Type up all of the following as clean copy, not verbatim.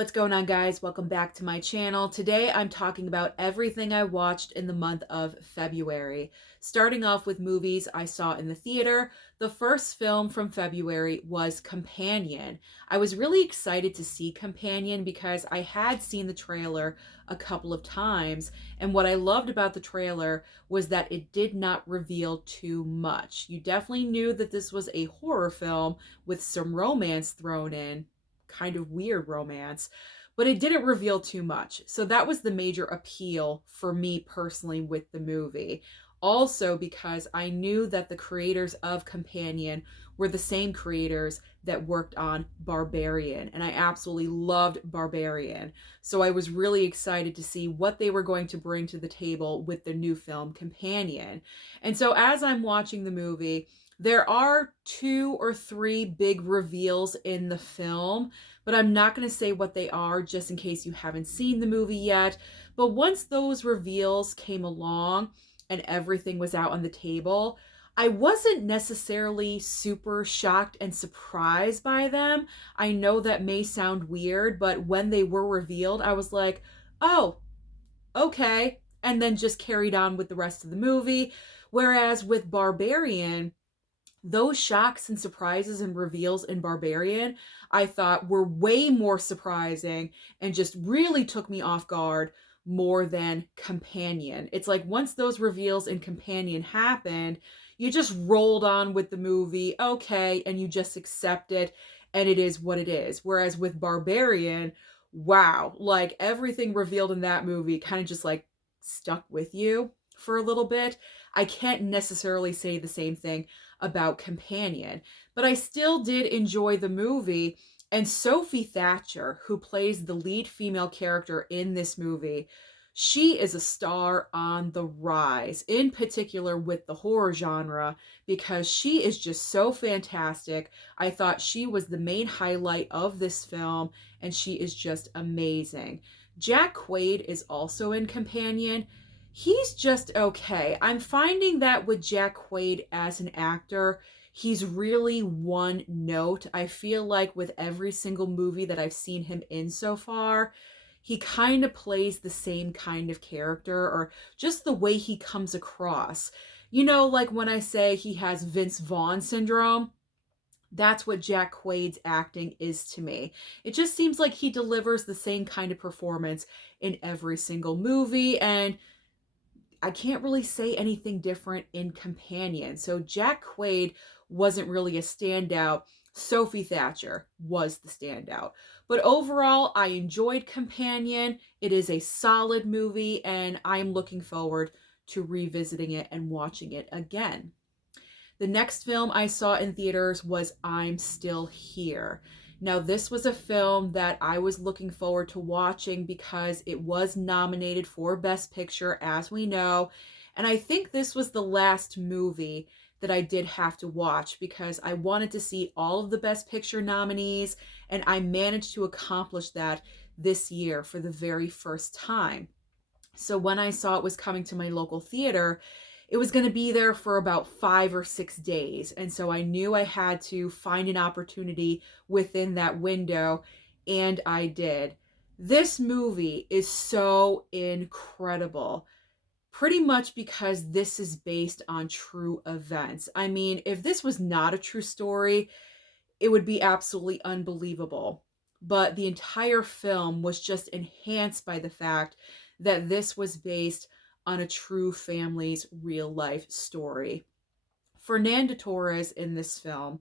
What's going on, guys? Welcome back to my channel. Today I'm talking about everything I watched in the month of February. Starting off with movies I saw in the theater, the first film from February was Companion. I was really excited to see Companion because I had seen the trailer a couple of times, and what I loved about the trailer was that it did not reveal too much. You definitely knew that this was a horror film with some romance thrown in, kind of weird romance, but it didn't reveal too much. So that was the major appeal for me personally with the movie. Also, because I knew that the creators of Companion were the same creators that worked on Barbarian, and I absolutely loved Barbarian. So I was really excited to see what they were going to bring to the table with the new film Companion. And so as I'm watching the movie, there are 2 or 3 big reveals in the film, but I'm not going to say what they are just in case you haven't seen the movie yet. But once those reveals came along and everything was out on the table, I wasn't necessarily super shocked and surprised by them. I know that may sound weird, but when they were revealed, I was like, oh, okay. And then just carried on with the rest of the movie. Whereas with Barbarian, those shocks and surprises and reveals in Barbarian, I thought were way more surprising and just really took me off guard more than Companion. It's like once those reveals in Companion happened, you just rolled on with the movie, okay, and you just accept it, and it is what it is. Whereas with Barbarian, wow, like everything revealed in that movie kind of just like stuck with you for a little bit. I can't necessarily say the same thing about Companion, but I still did enjoy the movie. And Sophie Thatcher, who plays the lead female character in this movie, she is a star on the rise, in particular with the horror genre, because she is just so fantastic. I thought she was the main highlight of this film, and she is just amazing. Jack Quaid is also in Companion. He's just okay. I'm finding that with Jack Quaid as an actor, he's really one note. I feel like with every single movie that I've seen him in so far, he kind of plays the same kind of character, or just the way he comes across. You know, like when I say he has Vince Vaughn syndrome, that's what Jack Quaid's acting is to me. It just seems like he delivers the same kind of performance in every single movie, and I can't really say anything different in Companion. So Jack Quaid wasn't really a standout. Sophie Thatcher was the standout. But overall, I enjoyed Companion. It is a solid movie, and I'm looking forward to revisiting it and watching it again. The next film I saw in theaters was I'm Still Here. Now, this was a film that I was looking forward to watching because it was nominated for Best Picture, as we know. And I think this was the last movie that I did have to watch because I wanted to see all of the Best Picture nominees, and I managed to accomplish that this year for the very first time. So when I saw it was coming to my local theater, it was going to be there for about 5 or 6 days. And so I knew I had to find an opportunity within that window, and I did. This movie is so incredible, pretty much because this is based on true events. I mean, if this was not a true story, it would be absolutely unbelievable. But the entire film was just enhanced by the fact that this was based on a true family's real life story. Fernanda Torres in this film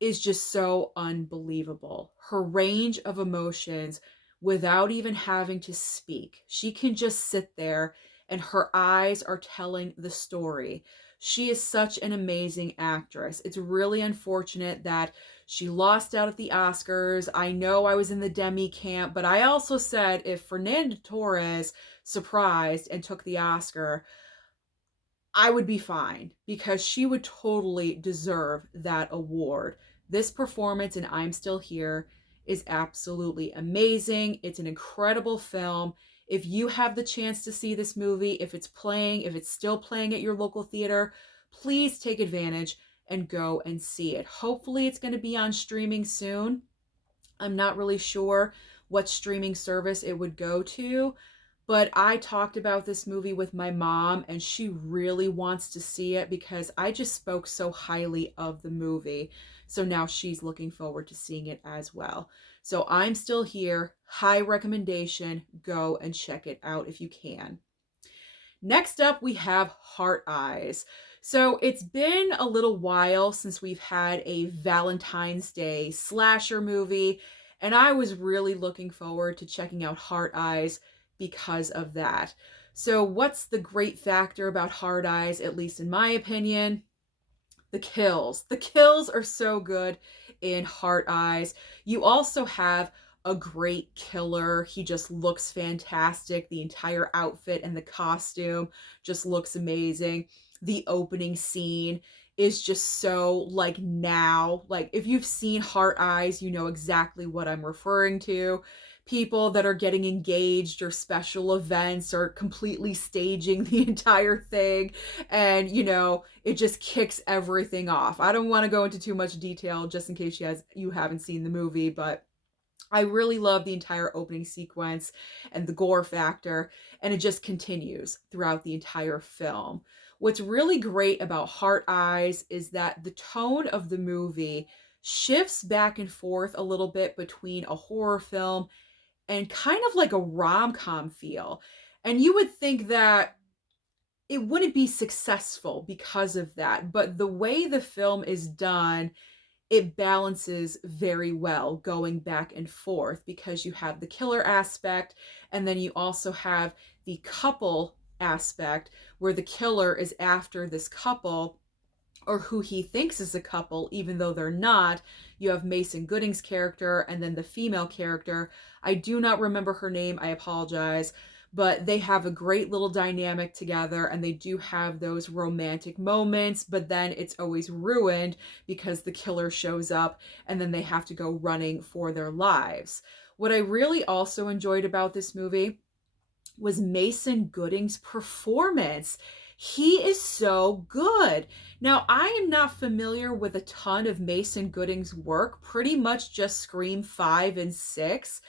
is just so unbelievable. Her range of emotions without even having to speak. She can just sit there and her eyes are telling the story. She is such an amazing actress. It's really unfortunate that she lost out at the Oscars. I know I was in the Demi camp, but I also said if Fernanda Torres surprised and took the Oscar, I would be fine because she would totally deserve that award. This performance in I'm Still Here is absolutely amazing. It's an incredible film. If you have the chance to see this movie, if it's playing, if it's still playing at your local theater, please take advantage and go and see it. Hopefully it's going to be on streaming soon. I'm not really sure what streaming service it would go to. But I talked about this movie with my mom, and she really wants to see it because I just spoke so highly of the movie. So now she's looking forward to seeing it as well. So I'm still here. High recommendation. Go and check it out if you can. Next up, we have Heart Eyes. So it's been a little while since we've had a Valentine's Day slasher movie, and I was really looking forward to checking out Heart Eyes because of that. So, what's the great factor about Heart Eyes, at least in my opinion? The kills. The kills are so good in Heart Eyes. You also have a great killer. He just looks fantastic. The entire outfit and the costume just looks amazing. The opening scene is just so like now. Like if you've seen Heart Eyes, you know exactly what I'm referring to. People that are getting engaged or special events or completely staging the entire thing, and it just kicks everything off. I don't want to go into too much detail just in case you haven't seen the movie, but I really love the entire opening sequence and the gore factor, and it just continues throughout the entire film. What's really great about Heart Eyes is that the tone of the movie shifts back and forth a little bit between a horror film and kind of like a rom-com feel. And you would think that it wouldn't be successful because of that, but the way the film is done, it balances very well going back and forth because you have the killer aspect and then you also have the couple aspect where the killer is after this couple or who he thinks is a couple, even though they're not. You have Mason Gooding's character and then the female character. I do not remember her name. I apologize. But they have a great little dynamic together and they do have those romantic moments, but then it's always ruined because the killer shows up and then they have to go running for their lives. What I really also enjoyed about this movie was Mason Gooding's performance. He is so good. Now, I am not familiar with a ton of Mason Gooding's work, pretty much just Scream 5 and 6.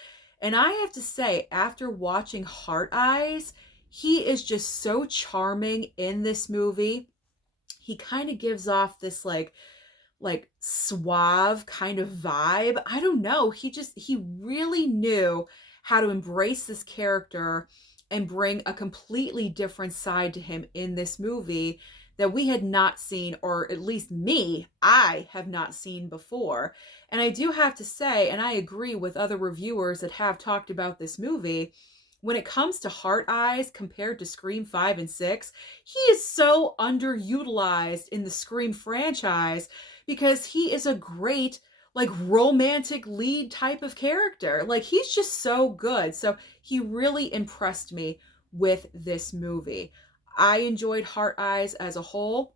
And I have to say, after watching Heart Eyes, he is just so charming in this movie. He kind of gives off this like suave kind of vibe. I don't know. He really knew how to embrace this character and bring a completely different side to him in this movie that we had not seen, or at least I have not seen before. And I do have to say, and I agree with other reviewers that have talked about this movie, when it comes to Heart Eyes compared to Scream 5 and 6, he is so underutilized in the Scream franchise because he is a great like romantic lead type of character. Like he's just so good. So he really impressed me with this movie. I enjoyed Heart Eyes as a whole.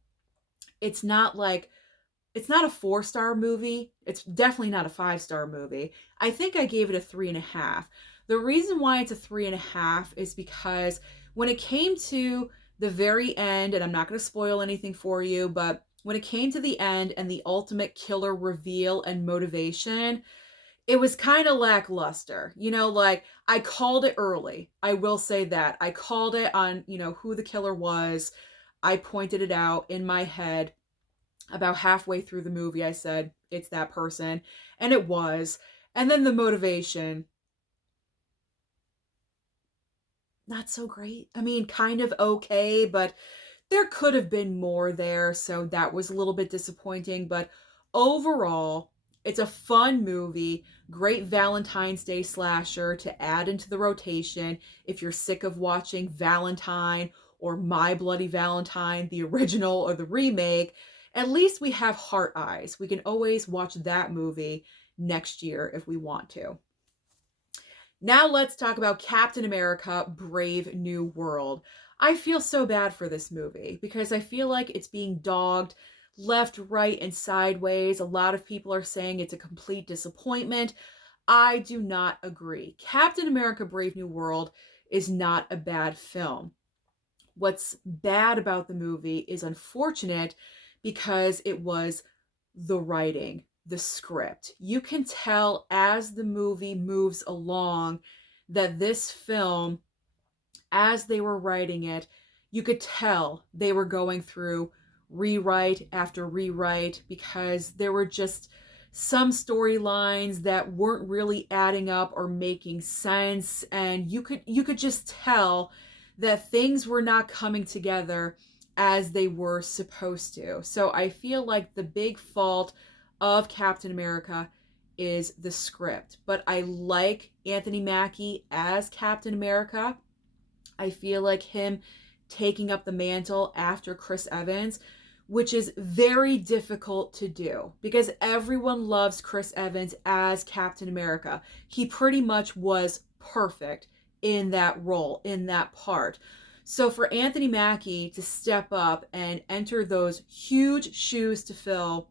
It's not it's not a 4-star movie. It's definitely not a 5-star movie. I think I gave it a 3.5. The reason why it's a 3.5 is because when it came to the very end, and I'm not going to spoil anything for you, but when it came to the end and the ultimate killer reveal and motivation, it was kind of lackluster. Like I called it early. I will say that. I called it on, who the killer was. I pointed it out in my head. About halfway through the movie, I said, it's that person. And it was. And then the motivation, not so great. I mean, kind of okay, but there could have been more there, so that was a little bit disappointing. But overall, it's a fun movie, great Valentine's Day slasher to add into the rotation if you're sick of watching Valentine or My Bloody Valentine, the original or the remake. At least we have Heart Eyes. We can always watch that movie next year if we want to. Now let's talk about Captain America: Brave New World. I feel so bad for this movie because I feel like it's being dogged left, right, and sideways. A lot of people are saying it's a complete disappointment. I do not agree. Captain America: Brave New World is not a bad film. What's bad about the movie is unfortunate because it was the writing, the script. You can tell as the movie moves along that this film, as they were writing it, you could tell they were going through rewrite after rewrite because there were just some storylines that weren't really adding up or making sense, and you could just tell that things were not coming together as they were supposed to. So I feel like the big fault of Captain America is the script. But I like Anthony Mackie as Captain America. I feel like him taking up the mantle after Chris Evans, which is very difficult to do because everyone loves Chris Evans as Captain America. He pretty much was perfect in that role, in that part. So for Anthony Mackie to step up and enter those huge shoes to fill,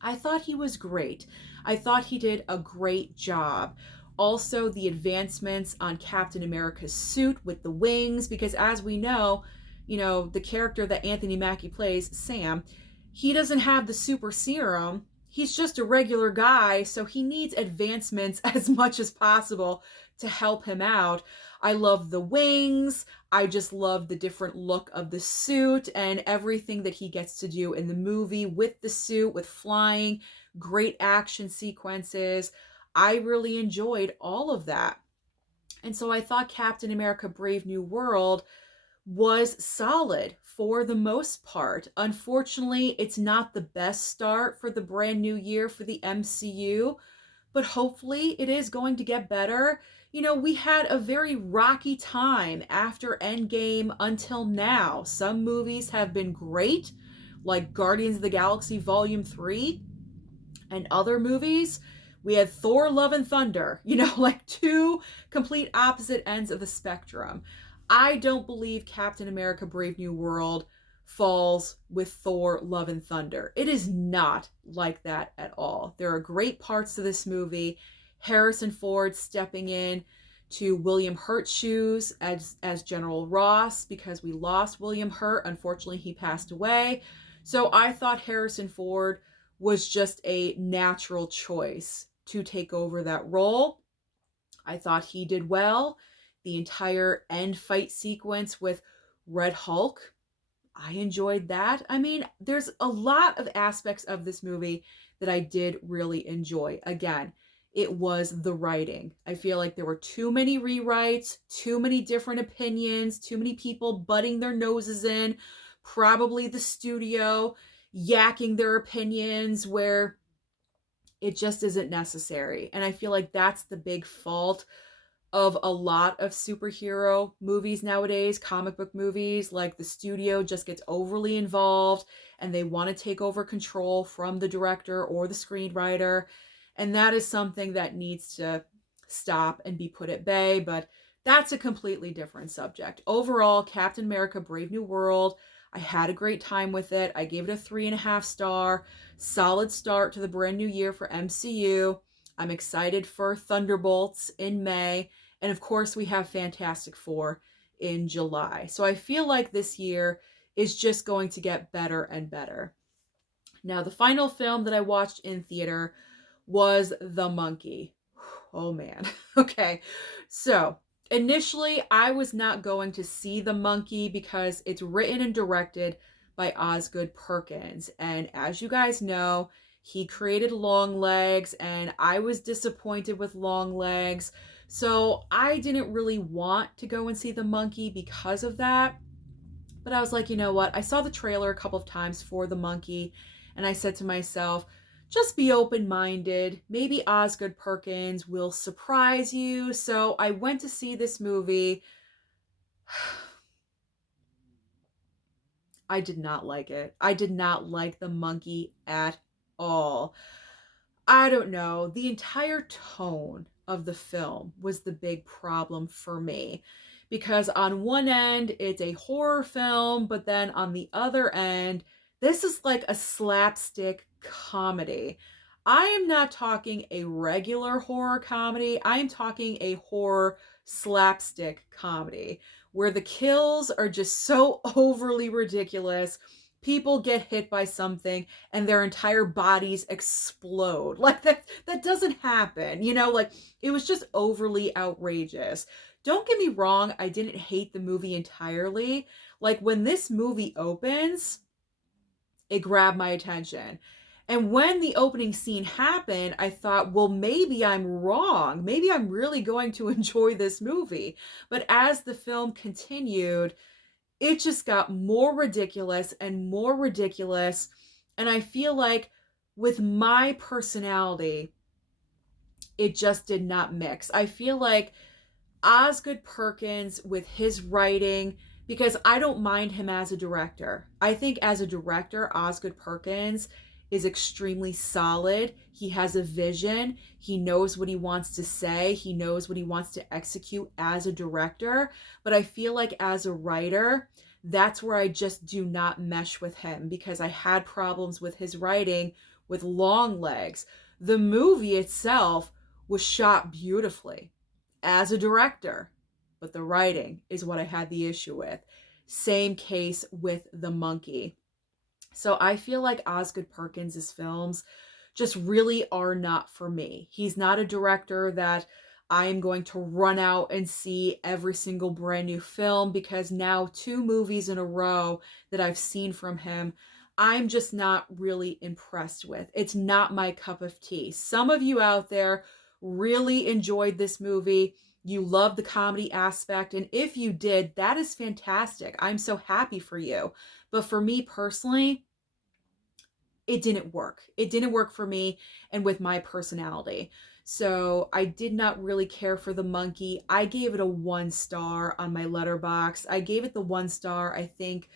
I thought he was great. I thought he did a great job. Also, the advancements on Captain America's suit with the wings, because as we know, the character that Anthony Mackie plays, Sam, he doesn't have the super serum. He's just a regular guy, so he needs advancements as much as possible to help him out. I love the wings. I just love the different look of the suit and everything that he gets to do in the movie with the suit, with flying, great action sequences. I really enjoyed all of that. And so I thought Captain America Brave New World was solid for the most part. Unfortunately, it's not the best start for the brand new year for the MCU, but hopefully it is going to get better. We had a very rocky time after Endgame until now. Some movies have been great, like Guardians of the Galaxy Volume 3, and other movies, we had Thor Love and Thunder, like two complete opposite ends of the spectrum. I don't believe Captain America Brave New World falls with Thor Love and Thunder. It is not like that at all. There are great parts to this movie. Harrison Ford stepping in to William Hurt's shoes as General Ross, because we lost William Hurt. Unfortunately, he passed away. So I thought Harrison Ford was just a natural choice to take over that role. I thought he did well. The entire end fight sequence with Red Hulk, I enjoyed that. I mean, there's a lot of aspects of this movie that I did really enjoy. Again, it was the writing. I feel like there were too many rewrites, too many different opinions, too many people butting their noses in, probably the studio yakking their opinions where it just isn't necessary. And I feel like that's the big fault of a lot of superhero movies nowadays, comic book movies. Like the studio just gets overly involved and they want to take over control from the director or the screenwriter. And that is something that needs to stop and be put at bay. But that's a completely different subject. Overall, Captain America Brave New World, I had a great time with it. I gave it a 3.5 star. Solid start to the brand new year for MCU. I'm excited for Thunderbolts in May. And of course, we have Fantastic Four in July. So I feel like this year is just going to get better and better. Now, the final film that I watched in theater was The Monkey. Oh man. Okay. So initially, I was not going to see The Monkey because it's written and directed by Osgood Perkins. And as you guys know, he created Longlegs, and I was disappointed with Longlegs. So I didn't really want to go and see The Monkey because of that. But I was like, you know what? I saw the trailer a couple of times for The Monkey, and I said to myself, just be open-minded. Maybe Osgood Perkins will surprise you. So I went to see this movie. I did not like it. I did not like The Monkey at all. I don't know. The entire tone of the film was the big problem for me. Because on one end, it's a horror film, but then on the other end, this is like a slapstick comedy. I am not talking a regular horror comedy. I am talking a horror slapstick comedy where the kills are just so overly ridiculous. People get hit by something and their entire bodies explode. Like that doesn't happen. Like it was just overly outrageous. Don't get me wrong, I didn't hate the movie entirely. Like when this movie opens, it grabbed my attention. And when the opening scene happened, I thought, well, maybe I'm wrong. Maybe I'm really going to enjoy this movie. But as the film continued, it just got more ridiculous and more ridiculous. And I feel like with my personality, it just did not mix. I feel like Osgood Perkins with his writing, because I don't mind him as a director. I think as a director, Osgood Perkins is extremely solid. He has a vision. He knows what he wants to say. He knows what he wants to execute as a director. But I feel like as a writer, that's where I just do not mesh with him, because I had problems with his writing with long legs. The movie itself was shot beautifully as a director, but the writing is what I had the issue with. Same case with The Monkey. So I feel like Osgood Perkins' films just really are not for me. He's not a director that I am going to run out and see every single brand new film, because now 2 movies in a row that I've seen from him, I'm just not really impressed with. It's not my cup of tea. Some of you out there really enjoyed this movie. You love the comedy aspect. And if you did, that is fantastic. I'm so happy for you. But for me personally, it didn't work. It didn't work for me and with my personality. So I did not really care for The Monkey. I gave it a 1 star on my Letterboxd. I gave it the 1 star, I think,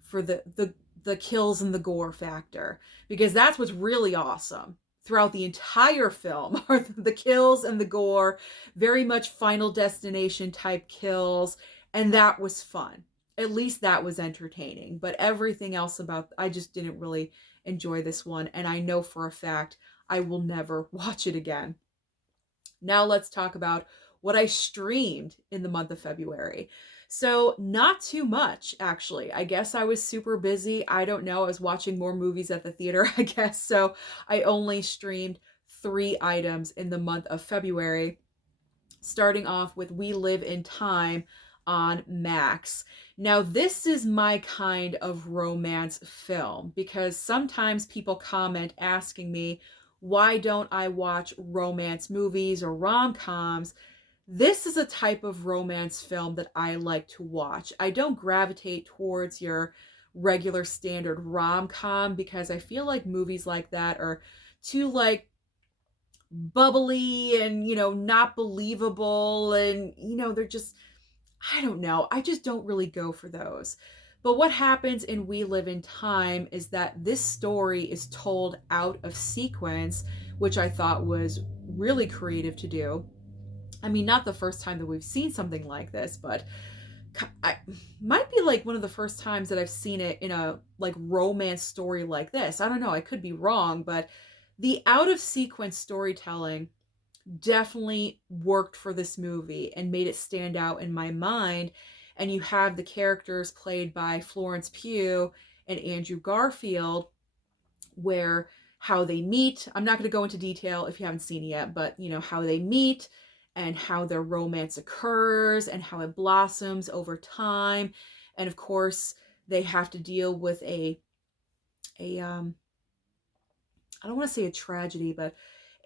for the kills and the gore factor, because that's what's really awesome throughout the entire film are the kills and the gore, very much Final Destination type kills, and that was fun. At least that was entertaining. But everything else about, I just didn't really enjoy this one, and I know for a fact I will never watch it again. Now let's talk about what I streamed in the month of February. So not too much, actually. I guess I was super busy. I don't know. I was watching more movies at the theater, I guess. So I only streamed 3 items in the month of February, starting off with We Live in Time on Max. Now, this is my kind of romance film, because sometimes people comment asking me, why don't I watch romance movies or rom-coms? This is a type of romance film that I like to watch. I don't gravitate towards your regular standard rom-com, because I feel like movies like that are too like bubbly and, not believable, and, they're just, I don't know. I just don't really go for those. But what happens in We Live in Time is that this story is told out of sequence, which I thought was really creative to do. I mean, not the first time that we've seen something like this, but I might be like one of the first times that I've seen it in a like romance story like this. I don't know, I could be wrong, but the out of sequence storytelling definitely worked for this movie and made it stand out in my mind. And you have the characters played by Florence Pugh and Andrew Garfield, where how they meet. I'm not going to go into detail if you haven't seen it yet, but how they meet and how their romance occurs and how it blossoms over time. And of course, they have to deal with a I don't want to say a tragedy, but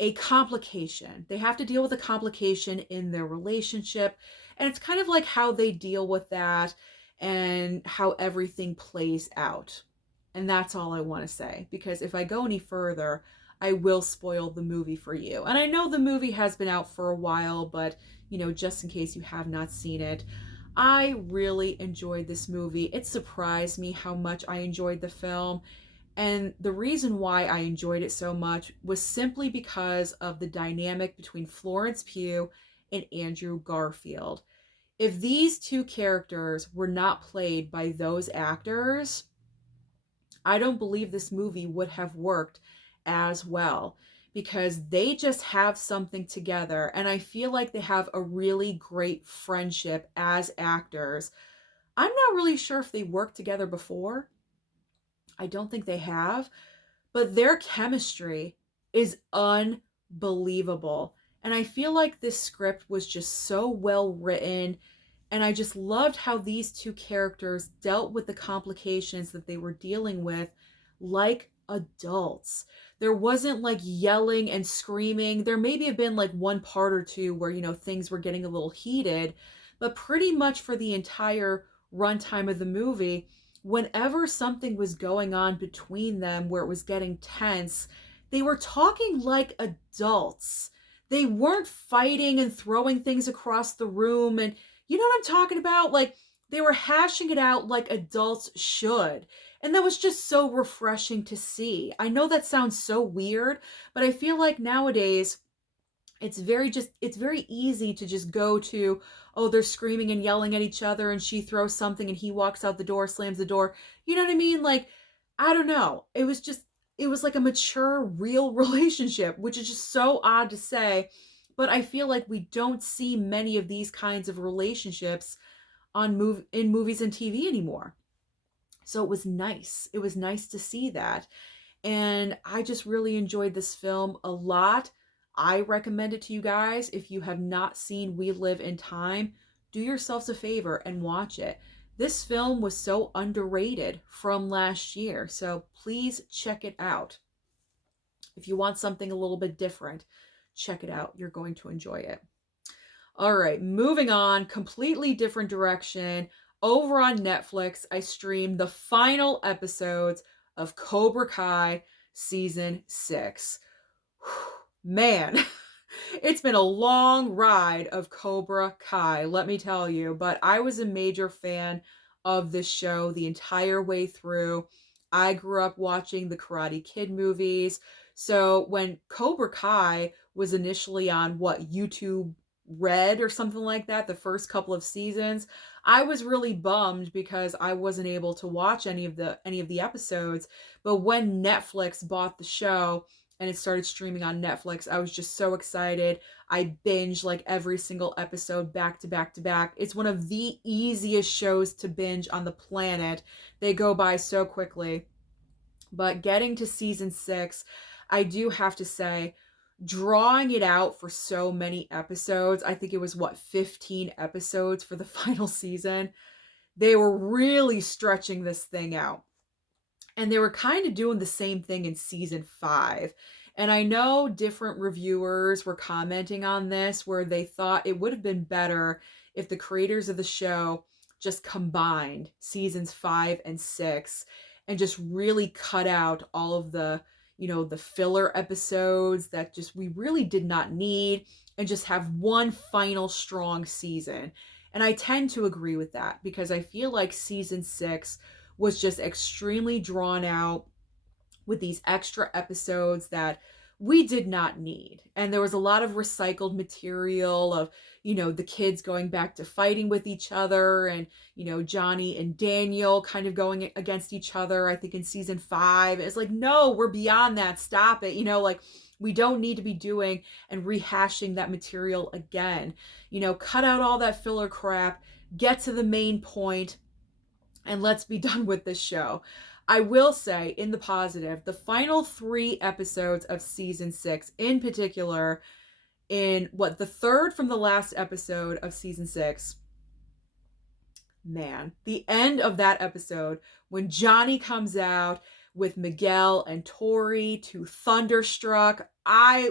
a complication. They have to deal with a complication in their relationship. And it's kind of like how they deal with that and how everything plays out. And that's all I want to say, because if I go any further, I will spoil the movie for you. And I know the movie has been out for a while, but, just in case you have not seen it, I really enjoyed this movie. It surprised me how much I enjoyed the film. And the reason why I enjoyed it so much was simply because of the dynamic between Florence Pugh and Andrew Garfield. If these 2 characters were not played by those actors, I don't believe this movie would have worked as well, because they just have something together, and I feel like they have a really great friendship as actors. I'm not really sure if they worked together before. I don't think they have, but their chemistry is unbelievable. And I feel like this script was just so well written. And I just loved how these two characters dealt with the complications that they were dealing with like adults. There wasn't like yelling and screaming. There maybe have been like one part or two where, things were getting a little heated, but pretty much for the entire runtime of the movie, whenever something was going on between them where it was getting tense, they were talking like adults. They weren't fighting and throwing things across the room. And you know what I'm talking about? Like, they were hashing it out like adults should. And that was just so refreshing to see. I know that sounds so weird, but I feel like nowadays it's very easy to just go to, oh, they're screaming and yelling at each other and she throws something and he walks out the door, slams the door. You know what I mean? Like, I don't know. It was like a mature, real relationship, which is just so odd to say. But I feel like we don't see many of these kinds of relationships in movies and TV anymore. So it was nice. It was nice to see that. And I just really enjoyed this film a lot. I recommend it to you guys. If you have not seen We Live in Time, do yourselves a favor and watch it. This film was so underrated from last year, so please check it out. If you want something a little bit different, check it out. You're going to enjoy it. All right, moving on, completely different direction. Over on Netflix, I streamed the final episodes of Cobra Kai season 6. Man, it's been a long ride of Cobra Kai, let me tell you, but I was a major fan of this show the entire way through. I grew up watching the Karate Kid movies. So when Cobra Kai was initially on YouTube Red or something like that, the first couple of seasons, I was really bummed because I wasn't able to watch any of the episodes. But when Netflix bought the show and it started streaming on Netflix, I was just so excited. I binged like every single episode back to back to back. It's one of the easiest shows to binge on the planet. They go by so quickly. But getting to season 6, I do have to say, drawing it out for so many episodes, I think it was 15 episodes for the final season. They were really stretching this thing out. And they were kind of doing the same thing in season 5. And I know different reviewers were commenting on this where they thought it would have been better if the creators of the show just combined seasons 5 and 6 and just really cut out all of the filler episodes that just we really did not need, and just have one final strong season. And I tend to agree with that because I feel like season 6 was just extremely drawn out with these extra episodes that we did not need. And there was a lot of recycled material of, the kids going back to fighting with each other, and, Johnny and Daniel kind of going against each other, I think in season 5. It's like, no, we're beyond that. Stop it. Like, we don't need to be doing and rehashing that material again. Cut out all that filler crap, get to the main point, and let's be done with this show. I will say, in the positive, the final 3 episodes of season 6, in particular, in the third from the last episode of season 6, man, the end of that episode when Johnny comes out with Miguel and Tori to Thunderstruck, I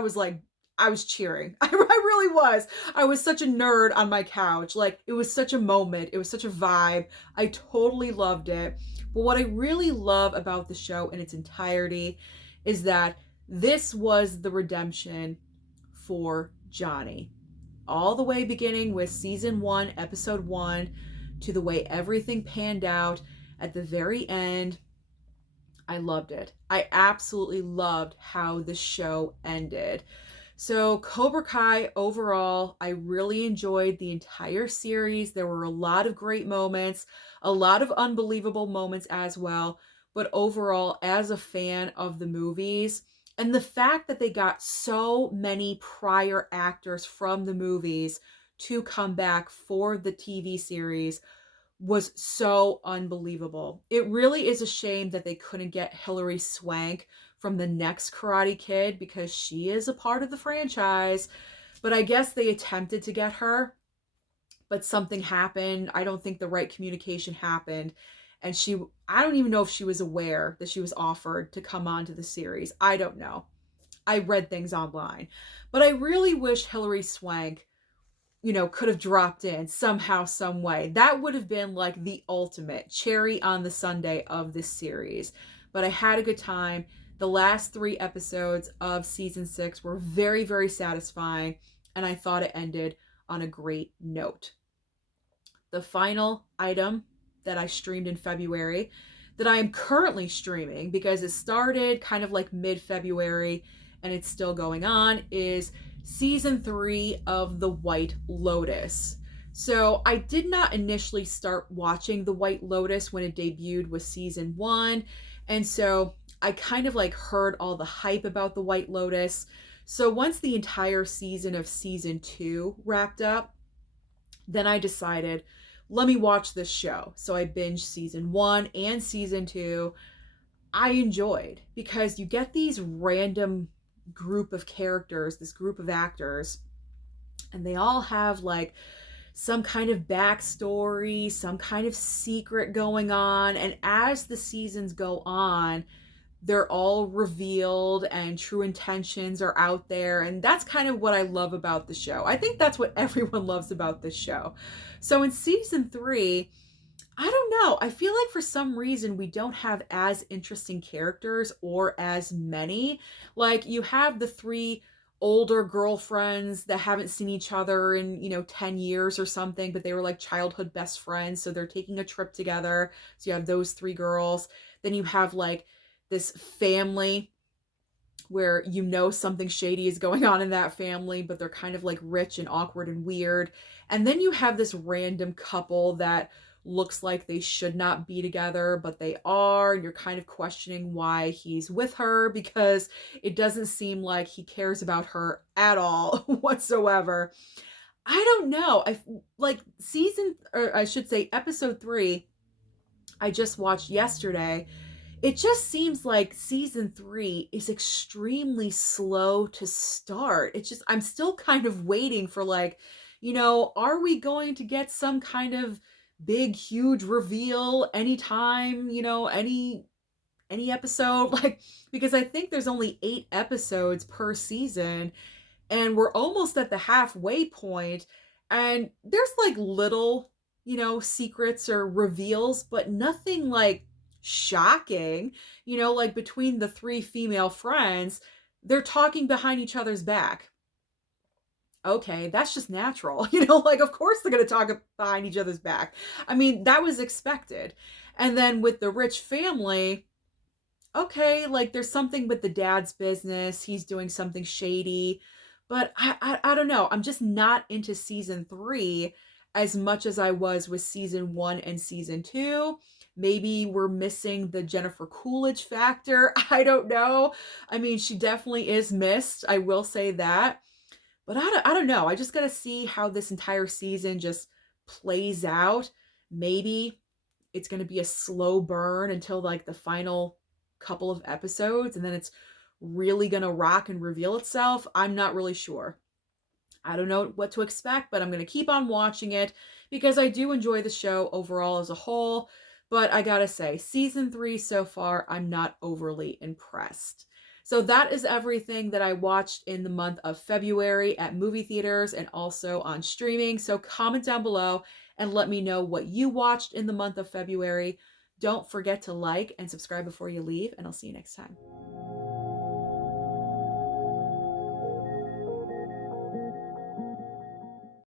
was like, I was cheering. I really was. I was such a nerd on my couch. Like, it was such a moment. It was such a vibe. I totally loved it. But what I really love about the show in its entirety is that this was the redemption for Johnny. All the way beginning with season 1, episode 1, to the way everything panned out at the very end. I loved it. I absolutely loved how the show ended. So Cobra Kai, overall, I really enjoyed the entire series. There were a lot of great moments, a lot of unbelievable moments as well. But overall, as a fan of the movies, and the fact that they got so many prior actors from the movies to come back for the TV series was so unbelievable. It really is a shame that they couldn't get Hilary Swank from the next Karate Kid because she is a part of the franchise. But I guess they attempted to get her, but something happened. I don't think the right communication happened. And I don't even know if she was aware that she was offered to come on to the series. I don't know. I read things online. But I really wish Hilary Swank, could have dropped in somehow, some way. That would have been like the ultimate cherry on the sundae of this series. But I had a good time. The last 3 episodes of season 6 were very, very satisfying, and I thought it ended on a great note. The final item that I streamed in February, that I am currently streaming because it started kind of like mid-February and it's still going on, is season 3 of The White Lotus. So I did not initially start watching The White Lotus when it debuted with season 1. And so I kind of like heard all the hype about The White Lotus. So once the entire season of season 2 wrapped up, then I decided, let me watch this show. So I binged season 1 and season 2. I enjoyed, because you get these random group of characters, this group of actors, and they all have like some kind of backstory, some kind of secret going on. And as the seasons go on, they're all revealed and true intentions are out there. And that's kind of what I love about the show. I think that's what everyone loves about this show. So in season 3, I don't know. I feel like for some reason we don't have as interesting characters, or as many. Like, you have the 3 older girlfriends that haven't seen each other in, 10 years or something, but they were like childhood best friends. So they're taking a trip together. So you have those 3 girls. Then you have like this family where something shady is going on in that family, but they're kind of like rich and awkward and weird. And then you have this random couple that looks like they should not be together, but they are, and you're kind of questioning why he's with her, because it doesn't seem like he cares about her at all whatsoever. I don't know. I like episode 3 I just watched yesterday. It just seems like season 3 is extremely slow to start. It's just, I'm still kind of waiting for like, are we going to get some kind of big, huge reveal anytime, any episode? Like, because I think there's only 8 episodes per season, and we're almost at the halfway point, and there's like little, secrets or reveals, but nothing like shocking. Like between the 3 female friends, they're talking behind each other's back. Okay, that's just natural. Like, of course they're going to talk behind each other's back. I mean, that was expected. And then with the rich family, okay, like there's something with the dad's business. He's doing something shady. But I don't know. I'm just not into season 3 as much as I was with season 1 and season 2. Maybe we're missing the Jennifer Coolidge factor. I don't know. I mean, she definitely is missed. I will say that. But I don't know. I just got to see how this entire season just plays out. Maybe it's going to be a slow burn until like the final couple of episodes, and then it's really going to rock and reveal itself. I'm not really sure. I don't know what to expect, but I'm going to keep on watching it because I do enjoy the show overall as a whole. But I gotta say, season 3 so far, I'm not overly impressed. So that is everything that I watched in the month of February at movie theaters and also on streaming. So comment down below and let me know what you watched in the month of February. Don't forget to like and subscribe before you leave, and I'll see you next time.